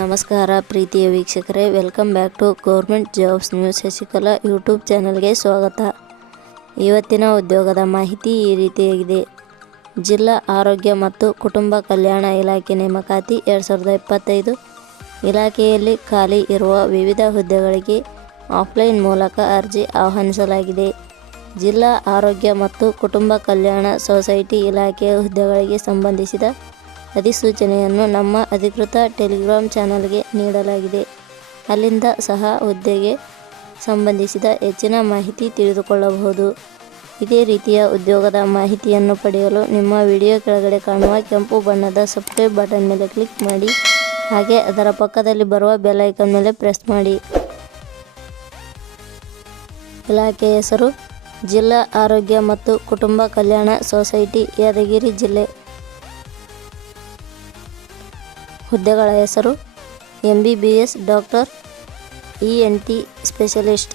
ನಮಸ್ಕಾರ ಪ್ರೀತಿಯ ವೀಕ್ಷಕರೇ, welcome back to government jobs news Shashikala YouTube ಚಾನಲ್ಗೆ ಸ್ವಾಗತ. ಇವತ್ತಿನ ಉದ್ಯೋಗದ ಮಾಹಿತಿ ಈ ರೀತಿಯಾಗಿದೆ. ಜಿಲ್ಲಾ ಆರೋಗ್ಯ ಮತ್ತು ಕುಟುಂಬ ಕಲ್ಯಾಣ ಇಲಾಖೆ ನೇಮಕಾತಿ 2025 ಇಲಾಖೆಯಲ್ಲಿ ಖಾಲಿ ಇರುವ ವಿವಿಧ ಹುದ್ದೆಗಳಿಗೆ ಆಫ್ಲೈನ್ ಮೂಲಕ ಅರ್ಜಿ ಆಹ್ವಾನಿಸಲಾಗಿದೆ. ಜಿಲ್ಲಾ ಆರೋಗ್ಯ ಮತ್ತು ಕುಟುಂಬ ಕಲ್ಯಾಣ ಸೊಸೈಟಿ ಇಲಾಖೆಯ ಹುದ್ದೆಗಳಿಗೆ ಸಂಬಂಧಿಸಿದ ಅಧಿಸೂಚನೆಯನ್ನು ನಮ್ಮ ಅಧಿಕೃತ ಟೆಲಿಗ್ರಾಮ್ ಚಾನಲ್ಗೆ ನೀಡಲಾಗಿದೆ. ಅಲ್ಲಿಂದ ಸಹ ಹುದ್ದೆಗೆ ಸಂಬಂಧಿಸಿದ ಹೆಚ್ಚಿನ ಮಾಹಿತಿ ತಿಳಿದುಕೊಳ್ಳಬಹುದು. ಇದೇ ರೀತಿಯ ಉದ್ಯೋಗದ ಮಾಹಿತಿಯನ್ನು ಪಡೆಯಲು ನಿಮ್ಮ ವಿಡಿಯೋ ಕೆಳಗಡೆ ಕಾಣುವ ಕೆಂಪು ಬಣ್ಣದ ಸಬ್ಸ್ಕ್ರೈಬ್ ಬಟನ್ ಮೇಲೆ ಕ್ಲಿಕ್ ಮಾಡಿ, ಹಾಗೆ ಅದರ ಪಕ್ಕದಲ್ಲಿ ಬರುವ ಬೆಲ್ ಐಕಾನ್ ಮೇಲೆ ಪ್ರೆಸ್ ಮಾಡಿ. ಇಲಾಖೆಯ ಹೆಸರು ಜಿಲ್ಲಾ ಆರೋಗ್ಯ ಮತ್ತು ಕುಟುಂಬ ಕಲ್ಯಾಣ ಸೊಸೈಟಿ, ಯಾದಗಿರಿ ಜಿಲ್ಲೆ. ಹುದ್ದೆಗಳ ಹೆಸರು MBBS ಡಾಕ್ಟರ್, ENT ಸ್ಪೆಷಲಿಸ್ಟ್.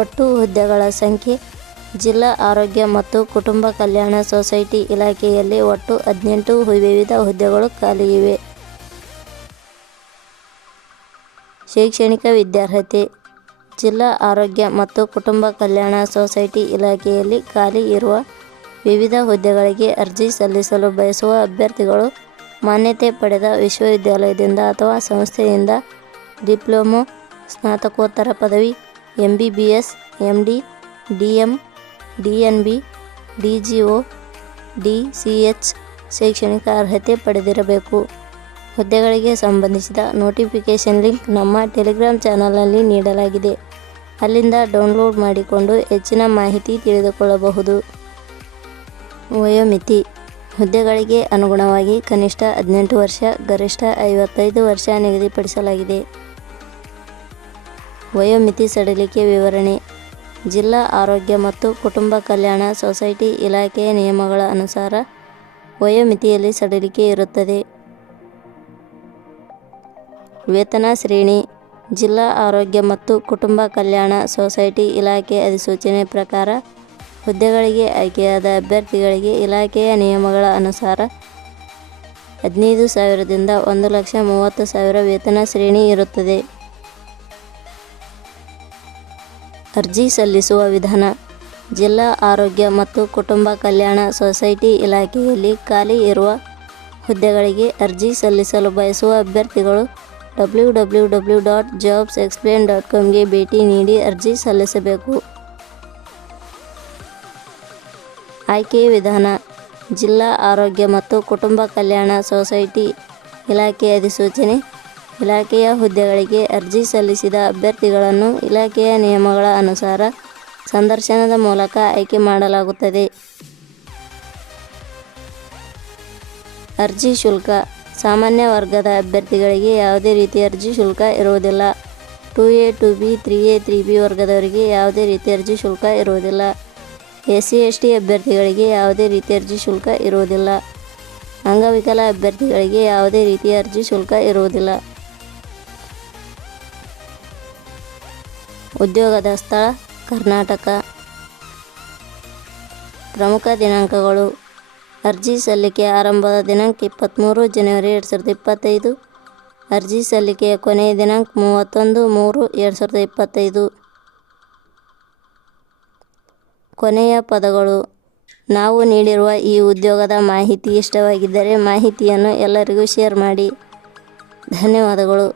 ಒಟ್ಟು ಹುದ್ದೆಗಳ ಸಂಖ್ಯೆ ಜಿಲ್ಲಾ ಆರೋಗ್ಯ ಮತ್ತು ಕುಟುಂಬ ಕಲ್ಯಾಣ ಸೊಸೈಟಿ ಇಲಾಖೆಯಲ್ಲಿ ಒಟ್ಟು 18 ವಿವಿಧ ಹುದ್ದೆಗಳು ಖಾಲಿ ಇವೆ. ಶೈಕ್ಷಣಿಕ ವಿದ್ಯಾರ್ಹತೆ: ಜಿಲ್ಲಾ ಆರೋಗ್ಯ ಮತ್ತು ಕುಟುಂಬ ಕಲ್ಯಾಣ ಸೊಸೈಟಿ ಇಲಾಖೆಯಲ್ಲಿ ಖಾಲಿ ಇರುವ ವಿವಿಧ ಹುದ್ದೆಗಳಿಗೆ ಅರ್ಜಿ ಸಲ್ಲಿಸಲು ಬಯಸುವ ಅಭ್ಯರ್ಥಿಗಳು ಮಾನ್ಯತೆ ಪಡೆದ ವಿಶ್ವವಿದ್ಯಾಲಯದಿಂದ ಅಥವಾ ಸಂಸ್ಥೆಯಿಂದ ಡಿಪ್ಲೊಮೊ, ಸ್ನಾತಕೋತ್ತರ ಪದವಿ, MBBS, MD, DM, DNB, DGO, DCH ಶೈಕ್ಷಣಿಕ ಅರ್ಹತೆ ಪಡೆದಿರಬೇಕು. ಹುದ್ದೆಗಳಿಗೆ ಸಂಬಂಧಿಸಿದ ನೋಟಿಫಿಕೇಷನ್ ಲಿಂಕ್ ನಮ್ಮ ಟೆಲಿಗ್ರಾಮ್ ಚಾನಲ್ನಲ್ಲಿ ನೀಡಲಾಗಿದೆ. ಅಲ್ಲಿಂದ ಡೌನ್ಲೋಡ್ ಮಾಡಿಕೊಂಡು ಹೆಚ್ಚಿನ ಮಾಹಿತಿ ತಿಳಿದುಕೊಳ್ಳಬಹುದು. ವಯೋಮಿತಿ: ಹುದ್ದೆಗಳಿಗೆ ಅನುಗುಣವಾಗಿ ಕನಿಷ್ಠ 18 ವರ್ಷ, ಗರಿಷ್ಠ 55 ವರ್ಷ ನಿಗದಿಪಡಿಸಲಾಗಿದೆ. ವಯೋಮಿತಿ ಸಡಿಲಿಕೆ ವಿವರಣೆ: ಜಿಲ್ಲಾ ಆರೋಗ್ಯ ಮತ್ತು ಕುಟುಂಬ ಕಲ್ಯಾಣ ಸೊಸೈಟಿ ಇಲಾಖೆಯ ನಿಯಮಗಳ ಅನುಸಾರ ವಯೋಮಿತಿಯಲ್ಲಿ ಸಡಿಲಿಕೆ ಇರುತ್ತದೆ. ವೇತನ ಶ್ರೇಣಿ: ಜಿಲ್ಲಾ ಆರೋಗ್ಯ ಮತ್ತು ಕುಟುಂಬ ಕಲ್ಯಾಣ ಸೊಸೈಟಿ ಇಲಾಖೆ ಅಧಿಸೂಚನೆ ಪ್ರಕಾರ ಹುದ್ದೆಗಳಿಗೆ ಆಯ್ಕೆಯಾದ ಅಭ್ಯರ್ಥಿಗಳಿಗೆ ಇಲಾಖೆಯ ನಿಯಮಗಳ ಅನುಸಾರ 15,000ದಿಂದ 1,30,000 ವೇತನ ಶ್ರೇಣಿ ಇರುತ್ತದೆ. ಅರ್ಜಿ ಸಲ್ಲಿಸುವ ವಿಧಾನ: ಜಿಲ್ಲಾ ಆರೋಗ್ಯ ಮತ್ತು ಕುಟುಂಬ ಕಲ್ಯಾಣ ಸೊಸೈಟಿ ಇಲಾಖೆಯಲ್ಲಿ ಖಾಲಿ ಇರುವ ಹುದ್ದೆಗಳಿಗೆ ಅರ್ಜಿ ಸಲ್ಲಿಸಲು ಬಯಸುವ ಅಭ್ಯರ್ಥಿಗಳು www.jobsexplain.com ಗೆ ಭೇಟಿ ನೀಡಿ ಅರ್ಜಿ ಸಲ್ಲಿಸಬೇಕು. ಆಯ್ಕೆ ವಿಧಾನ: ಜಿಲ್ಲಾ ಆರೋಗ್ಯ ಮತ್ತು ಕುಟುಂಬ ಕಲ್ಯಾಣ ಸೊಸೈಟಿ ಇಲಾಖೆ ಅಧಿಸೂಚನೆ: ಇಲಾಖೆಯ ಹುದ್ದೆಗಳಿಗೆ ಅರ್ಜಿ ಸಲ್ಲಿಸಿದ ಅಭ್ಯರ್ಥಿಗಳನ್ನು ಇಲಾಖೆಯ ನಿಯಮಗಳ ಅನುಸಾರ ಸಂದರ್ಶನದ ಮೂಲಕ ಆಯ್ಕೆ ಮಾಡಲಾಗುತ್ತದೆ. ಅರ್ಜಿ ಶುಲ್ಕ: ಸಾಮಾನ್ಯ ವರ್ಗದ ಅಭ್ಯರ್ಥಿಗಳಿಗೆ ಯಾವುದೇ ರೀತಿಯ ಅರ್ಜಿ ಶುಲ್ಕ ಇರುವುದಿಲ್ಲ. 2A, 2B, 3A, 3B ವರ್ಗದವರಿಗೆ ಯಾವುದೇ ರೀತಿಯ ಅರ್ಜಿ ಶುಲ್ಕ ಇರುವುದಿಲ್ಲ. SC, ST ಅಭ್ಯರ್ಥಿಗಳಿಗೆ ಯಾವುದೇ ರೀತಿಯ ಅರ್ಜಿ ಶುಲ್ಕ ಇರುವುದಿಲ್ಲ. ಅಂಗವಿಕಲ ಅಭ್ಯರ್ಥಿಗಳಿಗೆ ಯಾವುದೇ ರೀತಿಯ ಅರ್ಜಿ ಶುಲ್ಕ ಇರುವುದಿಲ್ಲ. ಉದ್ಯೋಗದ ಸ್ಥಳ: ಕರ್ನಾಟಕ. ಪ್ರಮುಖ ದಿನಾಂಕಗಳು: ಅರ್ಜಿ ಸಲ್ಲಿಕೆ ಆರಂಭದ ದಿನಾಂಕ 23 ಜನವರಿ 2025. ಅರ್ಜಿ ಸಲ್ಲಿಕೆಯ ಕೊನೆಯ ದಿನಾಂಕ 31/3/2025. ಕೊನೆಯ ಪದಗಳು: ನಾವು ನೀಡಿರುವ ಈ ಉದ್ಯೋಗದ ಮಾಹಿತಿ ಇಷ್ಟವಾಗಿದ್ದರೆ ಮಾಹಿತಿಯನ್ನು ಎಲ್ಲರಿಗೂ ಶೇರ್ ಮಾಡಿ. ಧನ್ಯವಾದಗಳು.